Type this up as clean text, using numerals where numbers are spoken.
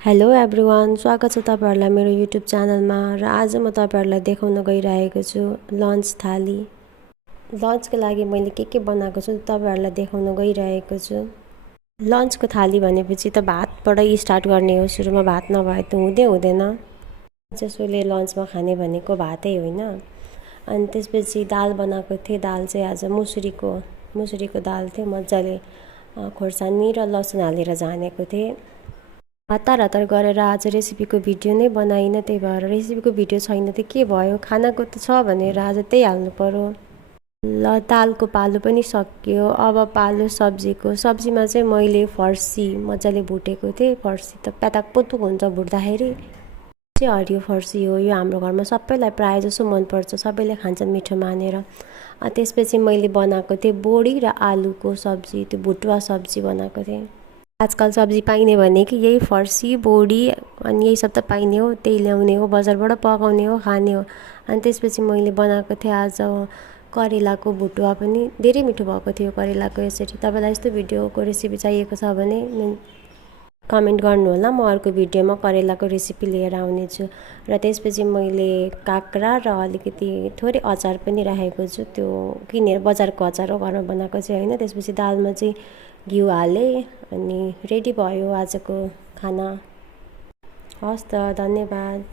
Hello everyone, स्वागत छ तपाईहरुलाई मेरो युट्युब च्यानलमा। र आज म तपाईहरुलाई देखाउन गइरहेको छु लन्च थाली। लन्चको लागि मैले के बनाएको छु तपाईहरुलाई देखाउन गइरहेको छु। लन्चको थाली भनेपछि त भातबाटै स्टार्ट गर्ने हो। सुरुमा भात नभए त हुँदैन। जसले लन्चमा खाने भनेको भातै होइन। अनि त्यसपछि दाल बनाएको थिएँ। दाल चाहिँ आज मुसुरीको दाल थियो। मजाले खोर्सानी र लसुन हालेर झानेको थिएँ। हतार गरेर आज रेसिपीको भिडियो नै बनाइनँ। त्यही भएर रेसिपीको भिडियो छैन त के भयो, खानाको त छ भनेर आज त्यही हाल्नु पर्यो। ल, दालको पालो पनि सकियो। अब पालो सब्जीको। सब्जीमा चाहिँ मैले फर्सी मजाले भुटेको थिएँ। फर्सी त प्याताक पुतुक हुन्छ भुट्दाखेरि। चाहिँ हरियो फर्सी हो। यो हाम्रो घरमा सबैलाई प्रायः जसो मनपर्छ, सबैले खान्छन् मिठो मानेर। त्यसपछि मैले बनाएको थिएँ बोडी र आलुको सब्जी, त्यो भुटुवा सब्जी बनाएको थिएँ। आजकल सब्जी पाइने भने कि यही फर्सी बोडी अनि यही सब त पाइने हो। त्यही ल्याउने हो, बजारबाट पकाउने हो, खाने हो। अनि त्यसपछि मैले बनाएको थिएँ आज करेलाको भुटुवा पनि। धेरै मिठो भएको थियो करेलाको। यसरी तपाईँलाई यस्तो भिडियोको रेसिपी चाहिएको छ भने कमेन्ट गर्नुहोला। म अर्को भिडियोमा करेलाको रेसिपी लिएर आउनेछु। र त्यसपछि मैले काँक्रा र अलिकति थोरै अचार पनि राखेको छु। त्यो किनेर बजारको अचार हो, घरमा बनाएको चाहिँ होइन। त्यसपछि दालमा चाहिँ घिउ हालेँ अनि रेडी भयो आजको खाना। हस् त, धन्यवाद।